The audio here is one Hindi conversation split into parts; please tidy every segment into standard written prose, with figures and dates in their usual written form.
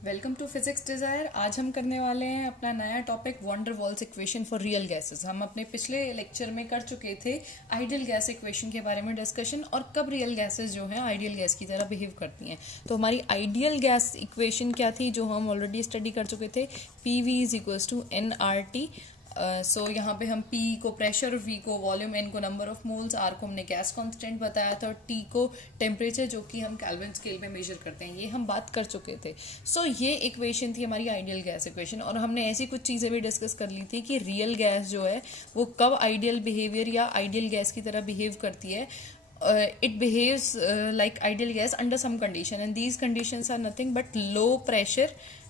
Welcome to physics Dzire. आज हम करने वाले हैं अपना नया topic van der Waals equation for real gases. हम अपने पिछले लेक्चर में कर चुके थे आइडियल गैस इक्वेशन के बारे में डिस्कशन, और कब रियल गैसेस जो हैं आइडियल गैस की तरह बिहेव करती हैं। तो हमारी आइडियल गैस इक्वेशन क्या थी, जो हम ऑलरेडी स्टडी कर चुके थे, P V is equals to N R T. So यहाँ पे हम P को प्रेशर, V को वॉल्यूम, N को नंबर ऑफ मोल्स, R को हमने गैस कांस्टेंट बताया था, और T को टेम्परेचर जो कि हम केल्विन स्केल पे मेजर करते हैं, ये हम बात कर चुके थे। सो ये इक्वेशन थी हमारी आइडियल गैस इक्वेशन, और हमने ऐसी कुछ चीज़ें भी डिस्कस कर ली थी कि रियल गैस जो है वो कब आइडियल बिहेवियर या आइडियल गैस की तरह बिहेव करती है। It behaves like ideal gas under some condition, and these conditions are nothing but low pressure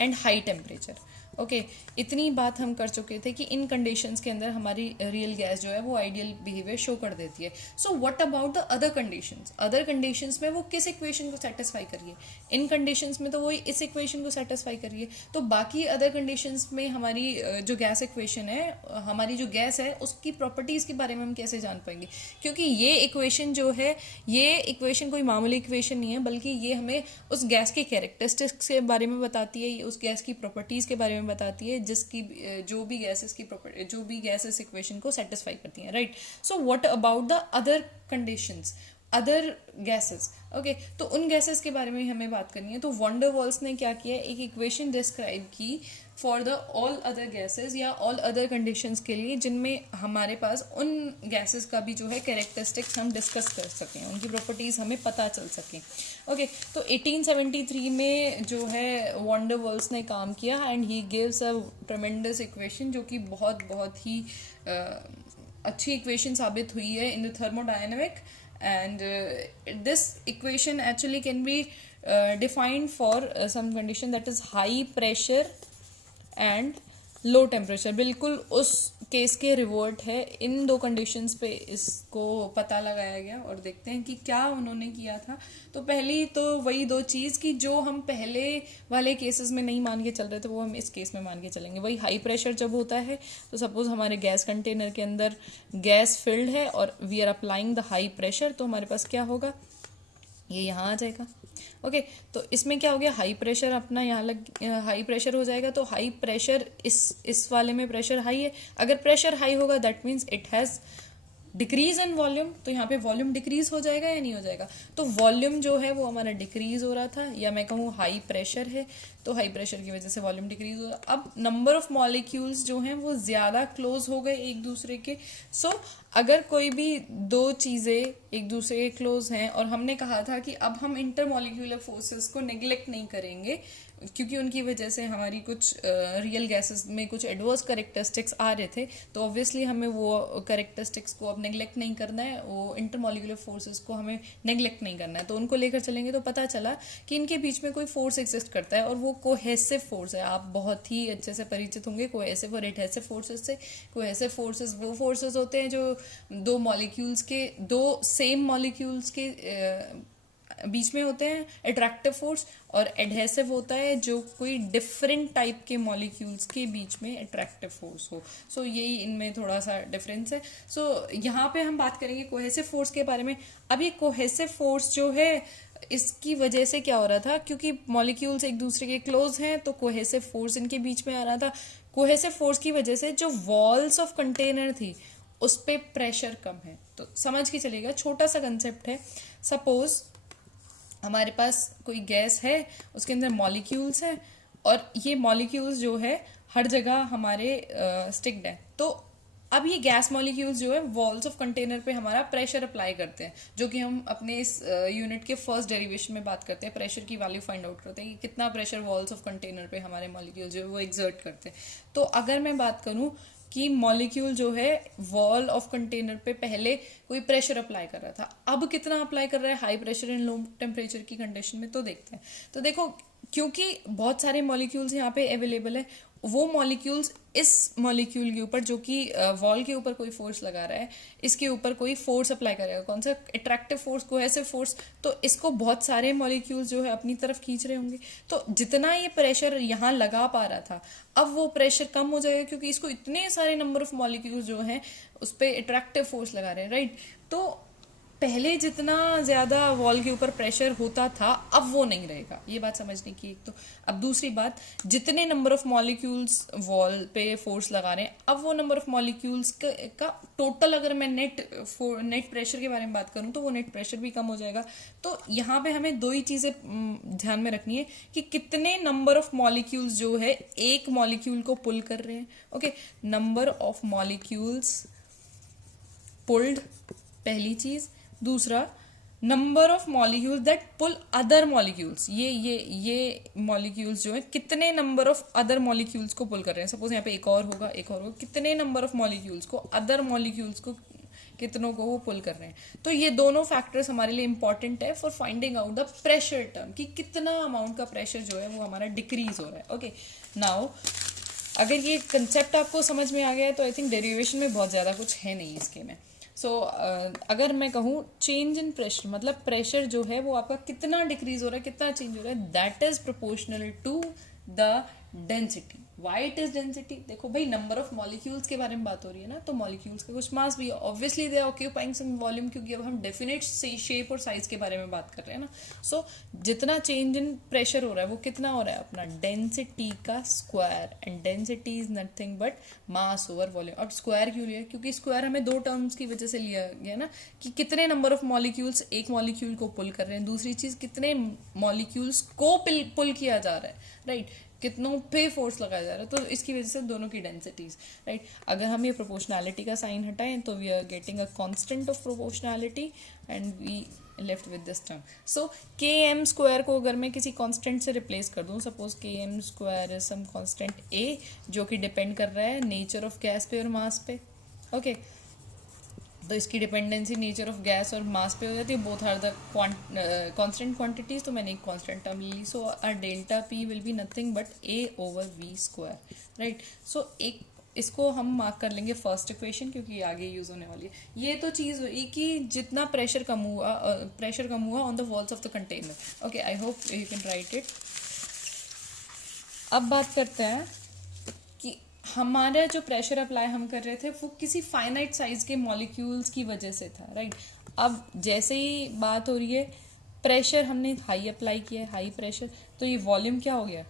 and high temperature. Okay इतनी बात हम कर चुके थे कि इन कंडीशंस के अंदर हमारी रियल गैस जो है वो आइडियल बिहेवियर शो कर देती है। So what about the other conditions? Other conditions में वो किस इक्वेशन को सेटिस्फाई करिए? इन कंडीशंस में तो वही इस इक्वेशन को सेटिस्फाई करिए। तो बाकी अदर कंडीशंस में हमारी जो गैस इक्वेशन है, हमारी जो गैस है, उसकी प्रॉपर्टीज के बारे में हम कैसे जान पाएंगे? क्योंकि ये इक्वेशन जो है, ये इक्वेशन कोई मामूली इक्वेशन नहीं है, बल्कि ये हमें उस गैस के कैरेक्टरिस्टिक्स के बारे में बताती है, ये उस गैस की प्रॉपर्टीज के बारे में बताती है, जिसकी जो भी गैसेस की प्रॉपर्टी, जो भी गैसेस इक्वेशन को सेटिस्फाई करती हैं, right. So what about the other conditions, other gases? Okay, तो उन गैसेस के बारे में हमें बात करनी है। तो वॉन्डर वॉल्स ने क्या किया, एक इक्वेशन डिस्क्राइब की for the all other gases या ऑल अदर कंडीशंस के लिए, जिनमें हमारे पास उन गैसेस का भी जो है कैरेक्टरिस्टिक्स हम डिस्कस कर सकें, उनकी प्रॉपर्टीज हमें पता चल सकें। ओके, तो 1873 में जो है वॉन्डर वॉल्स ने काम किया, and he gives a ट्रेमेंडस equation, जो कि बहुत ही अच्छी इक्वेशन साबित हुई है in the thermodynamic. And this equation actually can be defined for some condition, that is high pressure and low temperature. बिल्कुल उस केस के रिवर्ट है। इन दो कंडीशंस पे इसको पता लगाया गया, और देखते हैं कि क्या उन्होंने किया था। तो पहली तो वही दो चीज़ कि जो हम पहले वाले केसेस में नहीं मान के चल रहे थे, वो हम इस केस में मान के चलेंगे। वही हाई प्रेशर जब होता है, तो सपोज हमारे गैस कंटेनर के अंदर गैस फिल्ड है और we are applying the high pressure, तो हमारे पास क्या होगा, ये यहाँ आ जाएगा। ओके, तो इसमें क्या हो गया, हाई प्रेशर अपना यहाँ हाई प्रेशर हो जाएगा। तो हाई प्रेशर, इस वाले में प्रेशर हाई है। अगर प्रेशर हाई होगा that means it has decrease in volume, तो यहाँ पे वॉल्यूम डिक्रीज हो जाएगा या नहीं हो जाएगा? तो वॉल्यूम जो है वो हमारा डिक्रीज हो रहा था, या मैं कहूँ हाई प्रेशर है, तो हाई प्रेशर की वजह से वॉल्यूम डिक्रीज हो रहा। अब नंबर ऑफ मॉलिक्यूल्स जो हैं वो ज़्यादा क्लोज हो गए एक दूसरे के। सो अगर कोई भी दो चीज़ें एक दूसरे के क्लोज हैं, और हमने कहा था कि अब हम इंटरमॉलिक्यूलर फोर्सेस को नेग्लेक्ट नहीं करेंगे, क्योंकि उनकी वजह से हमारी कुछ रियल गैसेस में कुछ एडवर्स करेक्टरिस्टिक्स आ रहे थे, तो ऑब्वियसली हमें वो करेक्टरिस्टिक्स को अब नेग्लेक्ट नहीं करना है, वो इंटरमॉलिक्यूलर फोर्सेस को हमें नेग्लेक्ट नहीं करना है। तो उनको लेकर चलेंगे, तो पता चला कि इनके बीच में कोई फोर्स एग्जिस्ट करता है, और वो कोहेसिव फोर्स है। आप बहुत ही अच्छे से परिचित होंगे कोहेसिव और एडहेसिव फोर्सेस से। कोहेसिव फोर्सेस वो फोर्सेस होते हैं जो दो मॉलिक्यूल्स के, दो सेम मॉलिक्यूल्स के बीच में होते हैं, अट्रैक्टिव फोर्स। और एडहेसिव होता है जो कोई डिफरेंट टाइप के मॉलिक्यूल्स के बीच में अट्रैक्टिव फोर्स हो। सो यही इनमें थोड़ा सा डिफरेंस है। सो यहाँ पे हम बात करेंगे कोहेसिव फोर्स के बारे में। अब ये कोहेसिव फोर्स जो है, इसकी वजह से क्या हो रहा था, क्योंकि मॉलिक्यूल्स एक दूसरे के क्लोज हैं, तो कोहेसिव फोर्स इनके बीच में आ रहा था। कोहेसिव फोर्स की वजह से जो वॉल्स ऑफ कंटेनर थी उस पर प्रेशर कम है। तो समझ के चलिएगा, छोटा सा कंसेप्ट है। सपोज हमारे पास कोई गैस है, उसके अंदर मॉलिक्यूल्स हैं, और ये मॉलिक्यूल्स जो है हर जगह हमारे स्टिक्ड है। तो अब ये गैस मॉलिक्यूल्स जो है वॉल्स ऑफ कंटेनर पे हमारा प्रेशर अप्लाई करते हैं, जो कि हम अपने इस यूनिट के फर्स्ट डेरिवेशन में बात करते हैं। प्रेशर की वैल्यू फाइंड आउट करते हैं कि कितना प्रेशर वॉल्स ऑफ कंटेनर पे हमारे मॉलिक्यूल्स जो है वो एग्जर्ट करते हैं। तो अगर मैं बात करूँ कि मॉलिक्यूल जो है वॉल ऑफ कंटेनर पे पहले कोई प्रेशर अप्लाई कर रहा था, अब कितना अप्लाई कर रहा है high pressure and low temperature की कंडीशन में, तो देखते हैं। तो देखो, क्योंकि बहुत सारे मॉलिक्यूल्स यहाँ पे अवेलेबल है, वो मॉलिक्यूल्स इस मॉलिक्यूल के ऊपर, जो कि वॉल के ऊपर कोई फोर्स लगा रहा है, इसके ऊपर कोई फोर्स अप्लाई करेगा। कौन सा? Attractive force, cohesive force. तो इसको बहुत सारे मॉलिक्यूल्स जो है अपनी तरफ खींच रहे होंगे। तो जितना ये प्रेशर यहाँ लगा पा रहा था, अब वो प्रेशर कम हो जाएगा, क्योंकि इसको इतने सारे नंबर ऑफ मॉलिक्यूल्स जो हैं उस पर अट्रैक्टिव फोर्स लगा रहे हैं, राइट। तो पहले जितना ज़्यादा वॉल के ऊपर प्रेशर होता था अब वो नहीं रहेगा, ये बात समझने की एक तो। अब दूसरी बात, जितने नंबर ऑफ मॉलिक्यूल्स वॉल पे फोर्स लगा रहे हैं, अब वो नंबर ऑफ मॉलिक्यूल्स का टोटल अगर मैं नेट प्रेशर के बारे में बात करूं तो वो नेट प्रेशर भी कम हो जाएगा। तो यहाँ पे हमें दो ही चीज़ें ध्यान में रखनी है कि कितने नंबर ऑफ मॉलिक्यूल्स जो है एक मॉलिक्यूल को पुल कर रहे हैं। Okay, number of molecules pulled, पहली चीज। दूसरा, number of molecules that pull other molecules, ये मॉलिक्यूल्स जो है कितने नंबर ऑफ अदर मॉलिक्यूल्स को पुल कर रहे हैं। सपोज यहाँ पे एक और होगा, कितने नंबर ऑफ मॉलिक्यूल्स को, अदर मॉलिक्यूल्स को कितनों को वो पुल कर रहे हैं। तो ये दोनों फैक्टर्स हमारे लिए इंपॉर्टेंट है for finding out the pressure term, कि कितना अमाउंट का प्रेशर जो है वो हमारा डिक्रीज हो रहा है। ओके, नाउ अगर ये कंसेप्ट आपको समझ में आ गया है तो आई थिंक डेरिवेशन में बहुत ज़्यादा कुछ है नहीं इसके में। सो अगर मैं कहूँ चेंज इन प्रेशर, मतलब प्रेशर जो है वो आपका कितना डिक्रीज हो रहा है, कितना चेंज हो रहा है, that is proportional to the density. Why it is density? देखो भाई, नंबर ऑफ मॉलिक्यूल्स के बारे में बात हो रही है ना, तो मॉलिक्यूल्स का कुछ मास भी है, obviously they are occupying some volume, क्योंकि अब हम डेफिनेट शेप और साइज के बारे में बात कर रहे हैं ना। सो जितना चेंज इन प्रेशर हो रहा है वो कितना हो रहा है, अपना डेंसिटी का square, and density is nothing but mass over volume. अब स्क्वायर क्यों लिया? क्योंकि स्क्वायर हमें दो टर्म्स की वजह से लिया गया ना, कि कितने नंबर ऑफ मॉलिक्यूल्स एक मॉलिक्यूल को पुल कर रहे हैं, दूसरी चीज कितने मॉलिक्यूल्स को पुल किया जा रहा है, राइट, कितनों पे फोर्स लगाया जा रहा है, तो इसकी वजह से दोनों की डेंसिटीज, राइट। अगर हम ये प्रोपोर्शनैलिटी का साइन हटाएं तो we are getting a constant of proportionality and we left with this term. So K M square को अगर मैं किसी कांस्टेंट से रिप्लेस कर दूं, suppose K M square is some constant A जो कि डिपेंड कर रहा है नेचर ऑफ गैस पे और मास पे। ओके, तो इसकी डिपेंडेंसी नेचर ऑफ गैस और मास पे हो जाती है, both are the constant quantities, तो मैंने एक कांस्टेंट टर्म ली। So a delta P will be nothing but A over V square, right. सो एक इसको हम मार्क कर लेंगे फर्स्ट इक्वेशन, क्योंकि आगे यूज होने वाली है। ये तो चीज़ हुई कि जितना प्रेशर कम हुआ on the walls of the container. Okay, I hope you can write it. अब बात करते हैं कि हमारा जो प्रेशर अप्लाई हम कर रहे थे वो किसी फाइनाइट साइज के मॉलिक्यूल्स की वजह से था, राइट। अब जैसे ही बात हो रही है प्रेशर हमने हाई अप्लाई किया है, हाई प्रेशर, तो ये वॉल्यूम क्या हो गया,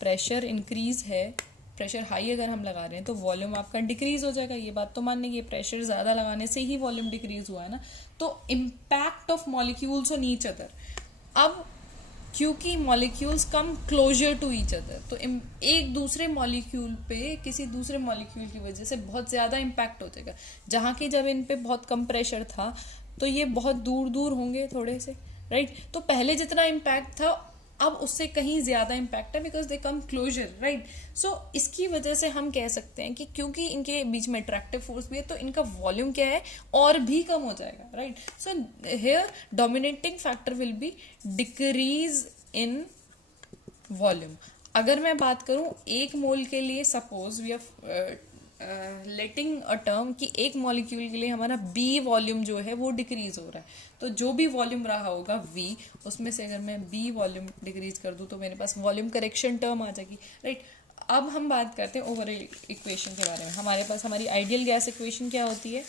प्रेशर इंक्रीज है, प्रेशर हाई अगर हम लगा रहे हैं तो वॉल्यूम आपका डिक्रीज हो जाएगा। ये बात तो मानने की, प्रेशर ज़्यादा लगाने से ही वॉल्यूम डिक्रीज हुआ है ना। तो impact of molecules on each other, अब क्योंकि molecules come closer to each other, तो एक दूसरे मॉलिक्यूल पे किसी दूसरे मॉलिक्यूल की वजह से बहुत ज़्यादा इम्पैक्ट हो जाएगा। जहाँ की जब इन पे बहुत कम प्रेशर था तो ये बहुत दूर दूर होंगे थोड़े से, राइट। तो पहले जितना इम्पैक्ट था अब उससे कहीं ज़्यादा इम्पैक्ट है, because they come closer, right. So इसकी वजह से हम कह सकते हैं कि क्योंकि इनके बीच में अट्रैक्टिव फोर्स भी है तो इनका वॉल्यूम क्या है, और भी कम हो जाएगा, right. So here dominating factor will be decrease in volume. अगर मैं बात करूं एक मोल के लिए, suppose we are letting a term कि एक मॉलिक्यूल के लिए हमारा बी वॉल्यूम जो है वो डिक्रीज हो रहा है, तो जो भी वॉल्यूम रहा होगा वी, उसमें से अगर मैं बी वॉल्यूम डिक्रीज कर दूं तो मेरे पास वॉल्यूम करेक्शन टर्म आ जाएगी, राइट। अब हम बात करते हैं ओवरऑल इक्वेशन के बारे में। हमारे पास हमारी आइडियल गैस इक्वेशन क्या होती है,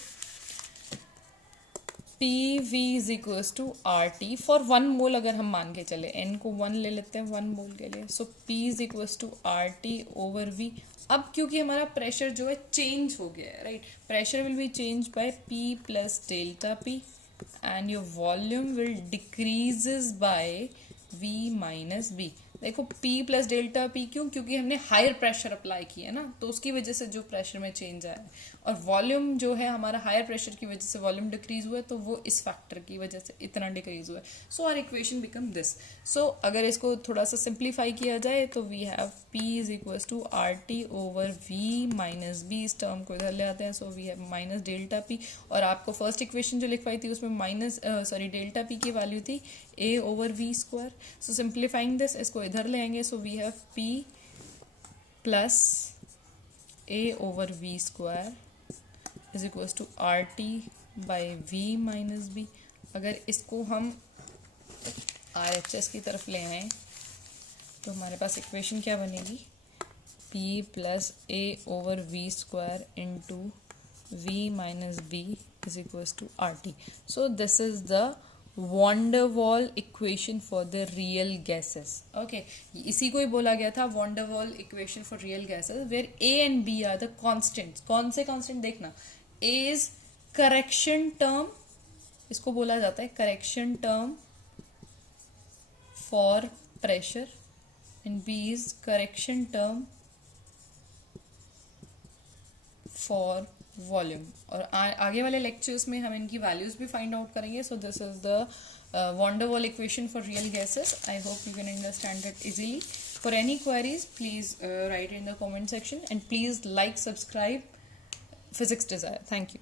P V is equals to R T for 1 mole, अगर हम मान के चले एन को 1 ले लेते हैं 1 मोल के लिए। So P is equals to R T over V. अब क्योंकि हमारा प्रेशर जो है चेंज हो गया है, right, pressure will be change by P plus delta P and your volume will decreases by V minus B. देखो P प्लस डेल्टा P क्यों, क्योंकि हमने हायर प्रेशर अप्लाई किया है ना, तो उसकी वजह से जो प्रेशर में चेंज आया है, और वॉल्यूम जो है हमारा हायर प्रेशर की वजह से वॉल्यूम डिक्रीज हुआ है, तो वो इस फैक्टर की वजह से इतना डिक्रीज हुआ है। So our equation become this. So अगर इसको थोड़ा सा सिंप्लीफाई किया जाए तो we have P is equals to R T over V minus B, इस टर्म को इधर ले आते हैं, so we have minus delta P, और आपको फर्स्ट इक्वेशन जो लिखवाई थी उसमें डेल्टा P की वैल्यू थी a over V square. So simplifying this, इसको इधर ले आएंगे, so we have P plus a over V square is equals to R T by V minus B. अगर इसको हम RHS की तरफ ले आए तो हमारे पास इक्वेशन क्या बनेगी, P plus a over V square into V minus B is equals to RT. So this is the van der Waal equation for the real gases. Okay, इसी को ही बोला गया था van der Waal equation for real gases, where A and B are the constants. कौन से constant देखना, A is correction term, इसको बोला जाता है correction term for pressure, and B is correction term for volume. और आगे वाले लेक्चर्स में हम इनकी वैल्यूज भी फाइंड आउट करेंगे. So this is the van der Waal equation for real gases. I hope you can understand it easily. For any queries, please write in the comment section, and please like, subscribe Physics Desire. Thank you.